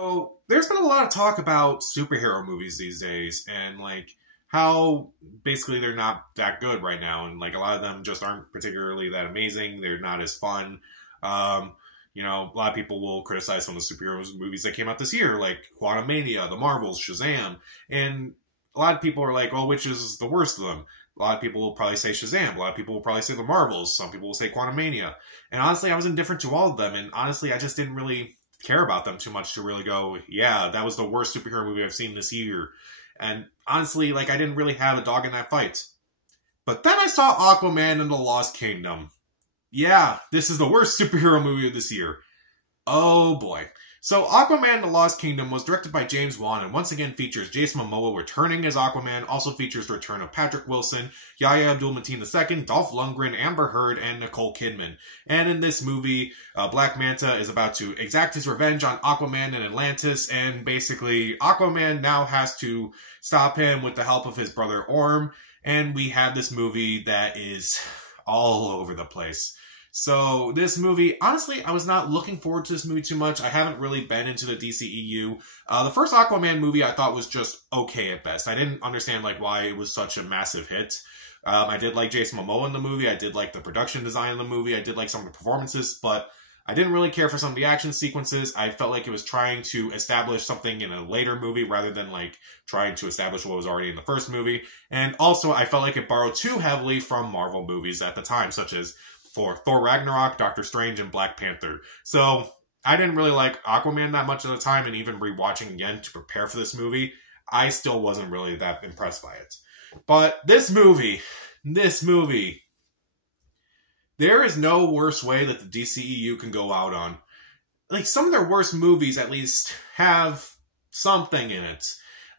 Oh, there's been a lot of talk about superhero movies these days, and like how basically they're not that good right now, and like a lot of them just aren't particularly that amazing. They're not as fun. Um, a lot of people will criticize some of the superhero movies that came out this year, like Quantumania, The Marvels, Shazam, and a lot of people are like, "Well, which is the worst of them?" A lot of people will probably say Shazam. A lot of people will probably say The Marvels. Some people will say Quantumania. And honestly, I was indifferent to all of them, and honestly, I just didn't really care about them too much to really go, yeah, that was the worst superhero movie I've seen this year. And honestly, like, I didn't really have a dog in that fight. But then I saw Aquaman and the Lost Kingdom. Yeah, this is the worst superhero movie of this year. Oh boy. So, Aquaman The Lost Kingdom was directed by James Wan and once again features Jason Momoa returning as Aquaman, also features the return of Patrick Wilson, Yahya Abdul-Mateen II, Dolph Lundgren, Amber Heard, and Nicole Kidman. And in this movie, Black Manta is about to exact his revenge on Aquaman in Atlantis, and basically, Aquaman now has to stop him with the help of his brother Orm, and we have this movie that is all over the place. So this movie, honestly, I was not looking forward to this movie too much. I haven't really been into the DCEU. The first Aquaman movie I thought was just okay at best. I didn't understand like why it was such a massive hit. I did like Jason Momoa in the movie. I did like the production design of the movie. I did like some of the performances, but I didn't really care for some of the action sequences. I felt like it was trying to establish something in a later movie rather than like trying to establish what was already in the first movie. And also, I felt like it borrowed too heavily from Marvel movies at the time, such as for Thor Ragnarok, Doctor Strange, and Black Panther. So I didn't really like Aquaman that much at the time, and even rewatching again to prepare for this movie, I still wasn't really that impressed by it. But this movie, there is no worse way that the DCEU can go out on. Like, some of their worst movies at least have something in it.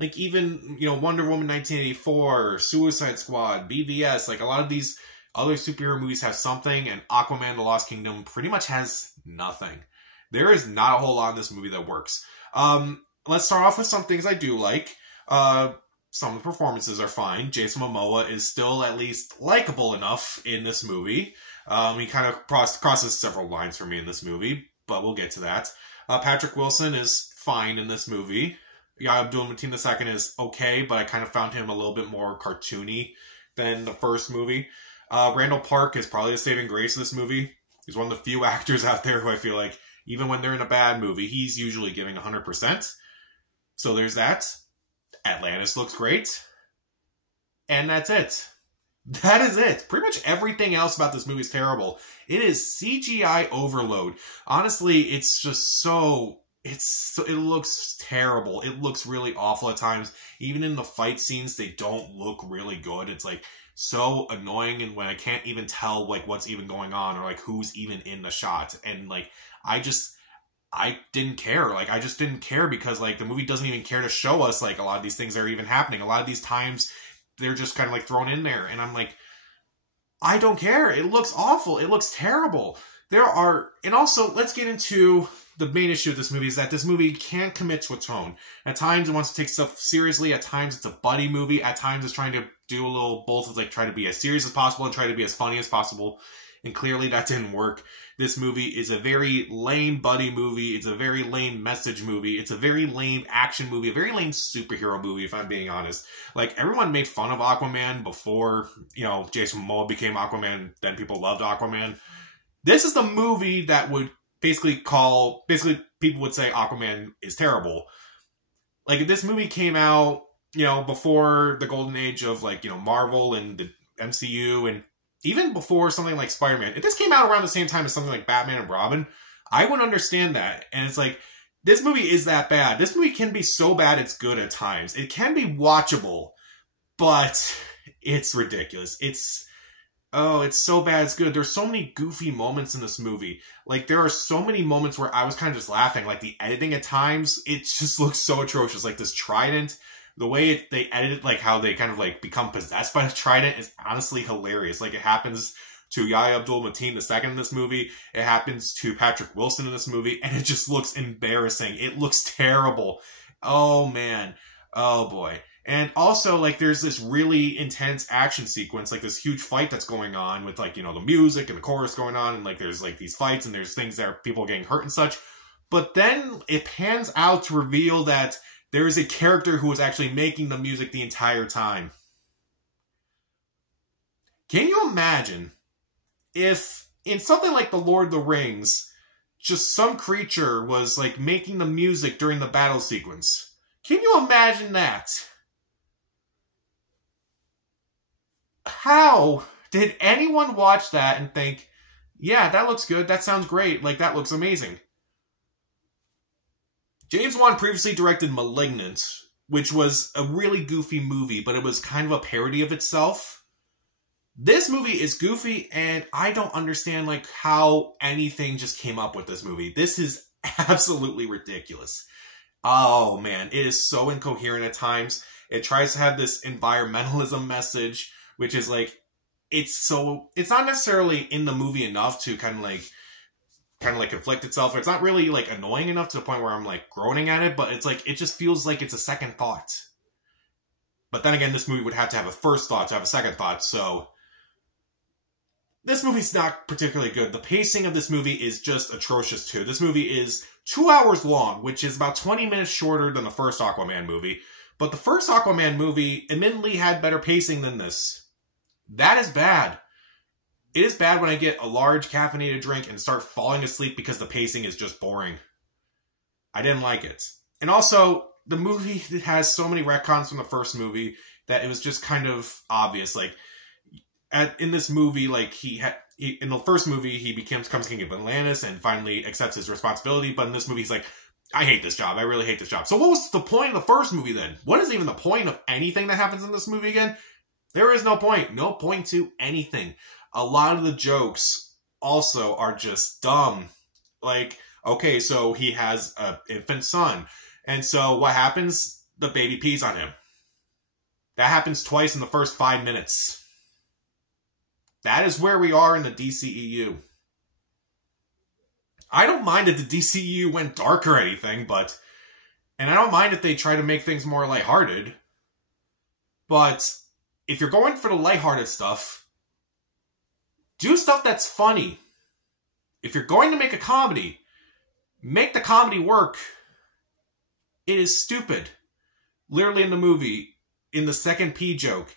Like, even, Wonder Woman 1984, Suicide Squad, BVS, like a lot of these other superhero movies have something, and Aquaman The Lost Kingdom pretty much has nothing. There is not a whole lot in this movie that works. Let's start off with some things I do like. Some of the performances are fine. Jason Momoa is still at least likable enough in this movie. He kind of crosses several lines for me in this movie, but we'll get to that. Patrick Wilson is fine in this movie. Yahya Abdul-Mateen II is okay, but I kind of found him a little bit more cartoony than the first movie. Randall Park is probably the saving grace of this movie. He's one of the few actors out there who I feel like, even when they're in a bad movie, he's usually giving 100%. So there's that. Atlantis looks great. And that's it. That is it. Pretty much everything else about this movie is terrible. It is CGI overload. Honestly, it's just it looks terrible. It looks really awful at times. Even in the fight scenes, they don't look really good. It's like so annoying, and when I can't even tell like what's even going on or like who's even in the shot. And like I didn't care. Like I just didn't care because like the movie doesn't even care to show us like a lot of these things that are even happening. A lot of these times they're just kind of like thrown in there, and I'm like, I don't care. It looks awful. It looks terrible. And also let's get into the main issue of this movie is that this movie can't commit to a tone. At times it wants to take stuff seriously. At times it's a buddy movie. At times it's trying to do a little both of like try to be as serious as possible and try to be as funny as possible. And clearly that didn't work. This movie is a very lame buddy movie. It's a very lame message movie. It's a very lame action movie. A very lame superhero movie, if I'm being honest. Like, everyone made fun of Aquaman before, Jason Momoa became Aquaman. Then people loved Aquaman. This is the movie that would basically people would say Aquaman is terrible. Like, if this movie came out, before the golden age of, like, Marvel and the MCU, and even before something like Spider-Man, if this came out around the same time as something like Batman and Robin, I would understand that. And it's like, this movie is that bad. This movie can be so bad it's good at times. It can be watchable, but it's ridiculous. It's so bad it's good. There's so many goofy moments in this movie. Like, there are so many moments where I was kind of just laughing. Like, the editing at times, it just looks so atrocious. Like, this trident, the way they edit, like, how they kind of, like, become possessed by the trident is honestly hilarious. Like, it happens to Yahya Abdul-Mateen II in this movie. It happens to Patrick Wilson in this movie. And it just looks embarrassing. It looks terrible. Oh, man. Oh, boy. And also, like, there's this really intense action sequence, like this huge fight that's going on with, like, the music and the chorus going on, and, like, there's, like, these fights, and there's things that are people getting hurt and such. But then it pans out to reveal that there is a character who was actually making the music the entire time. Can you imagine if in something like The Lord of the Rings, just some creature was like making the music during the battle sequence? Can you imagine that? How did anyone watch that and think, yeah, that looks good, that sounds great, like that looks amazing? James Wan previously directed *Malignant*, which was a really goofy movie, but it was kind of a parody of itself. This movie is goofy, and I don't understand like how anything just came up with this movie. This is absolutely ridiculous. Oh man, it is so incoherent at times. It tries to have this environmentalism message, which is like, it's not necessarily in the movie enough to kind of like conflict itself. It's not really like annoying enough to the point where I'm like groaning at it, but it's like, it just feels like it's a second thought. But then again, this movie would have to have a first thought to have a second thought, so this movie's not particularly good. The pacing of this movie is just atrocious too. This movie is 2 hours long, which is about 20 minutes shorter than the first Aquaman movie. But the first Aquaman movie admittedly had better pacing than this. That is bad. It is bad when I get a large caffeinated drink and start falling asleep because the pacing is just boring. I didn't like it. And also, the movie has so many retcons from the first movie that it was just kind of obvious. Like, in this movie, like, in the first movie, he becomes King of Atlantis and finally accepts his responsibility. But in this movie, he's like, I hate this job. I really hate this job. So what was the point of the first movie then? What is even the point of anything that happens in this movie again? There is no point. No point to anything. A lot of the jokes also are just dumb. Like, okay, so he has an infant son. And so what happens? The baby pees on him. That happens twice in the first 5 minutes. That is where we are in the DCEU. I don't mind if the DCEU went dark or anything, and I don't mind if they try to make things more lighthearted. But if you're going for the lighthearted stuff, do stuff that's funny. If you're going to make a comedy, make the comedy work. It is stupid. Literally in the movie, in the second pee joke,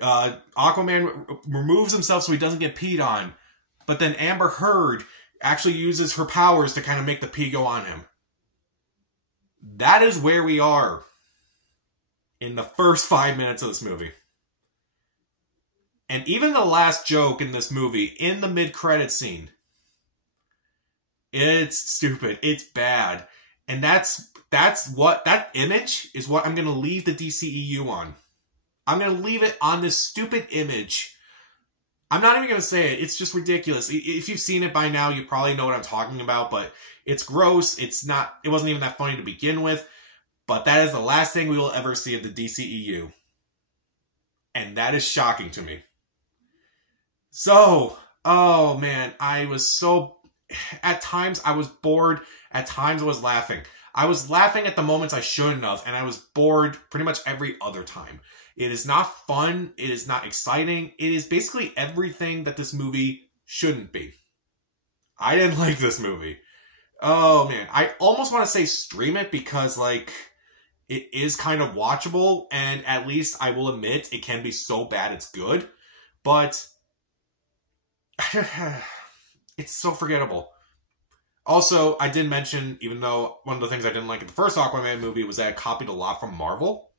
Aquaman removes himself so he doesn't get peed on, but then Amber Heard actually uses her powers to kind of make the pee go on him. That is where we are in the first 5 minutes of this movie. And even the last joke in this movie, in the mid-credit scene, it's stupid. It's bad. And that image is what I'm going to leave the DCEU on. I'm going to leave it on this stupid image. I'm not even going to say it. It's just ridiculous. If you've seen it by now, you probably know what I'm talking about, but it's gross. It wasn't even that funny to begin with, but that is the last thing we will ever see of the DCEU. And that is shocking to me. So, oh man, at times I was bored, at times I was laughing. I was laughing at the moments I shouldn't have, and I was bored pretty much every other time. It is not fun, it is not exciting, it is basically everything that this movie shouldn't be. I didn't like this movie. Oh man, I almost want to say stream it because like, it is kind of watchable, and at least I will admit it can be so bad it's good, but it's so forgettable. Also, I did mention, even though one of the things I didn't like in the first Aquaman movie was that it copied a lot from Marvel,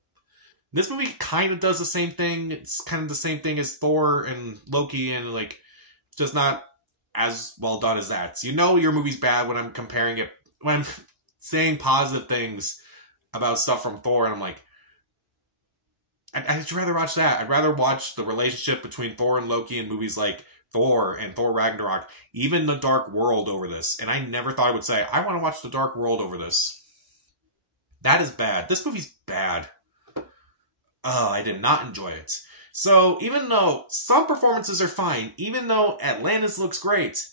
this movie kind of does the same thing. It's kind of the same thing as Thor and Loki, and like, just not as well done as that. So you know your movie's bad when I'm comparing it, when I'm saying positive things about stuff from Thor, and I'm like, I'd rather watch that. I'd rather watch the relationship between Thor and Loki in movies like Thor and Thor Ragnarok, even The Dark World over this. And I never thought I would say, I want to watch The Dark World over this. That is bad. This movie's bad. I did not enjoy it. So even though some performances are fine, even though Atlantis looks great,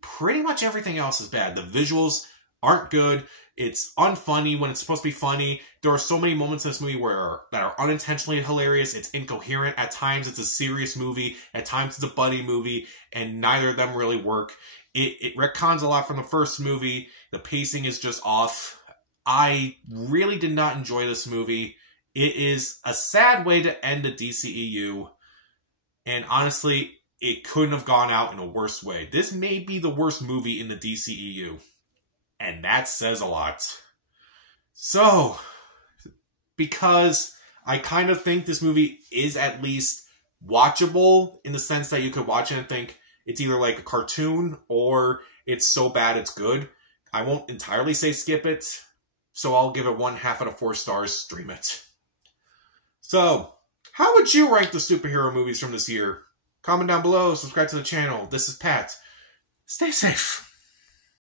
pretty much everything else is bad. The visuals aren't good. It's unfunny when it's supposed to be funny. There are so many moments in this movie that are unintentionally hilarious. It's incoherent. At times it's a serious movie. At times it's a buddy movie. And neither of them really work. It retcons a lot from the first movie. The pacing is just off. I really did not enjoy this movie. It is a sad way to end the DCEU. And honestly, it couldn't have gone out in a worse way. This may be the worst movie in the DCEU. And that says a lot. So, because I kind of think this movie is at least watchable in the sense that you could watch it and think it's either like a cartoon or it's so bad it's good. I won't entirely say skip it, so I'll give it 1/2 out of 4 stars, stream it. So, how would you rank the superhero movies from this year? Comment down below, subscribe to the channel. This is Pat. Stay safe.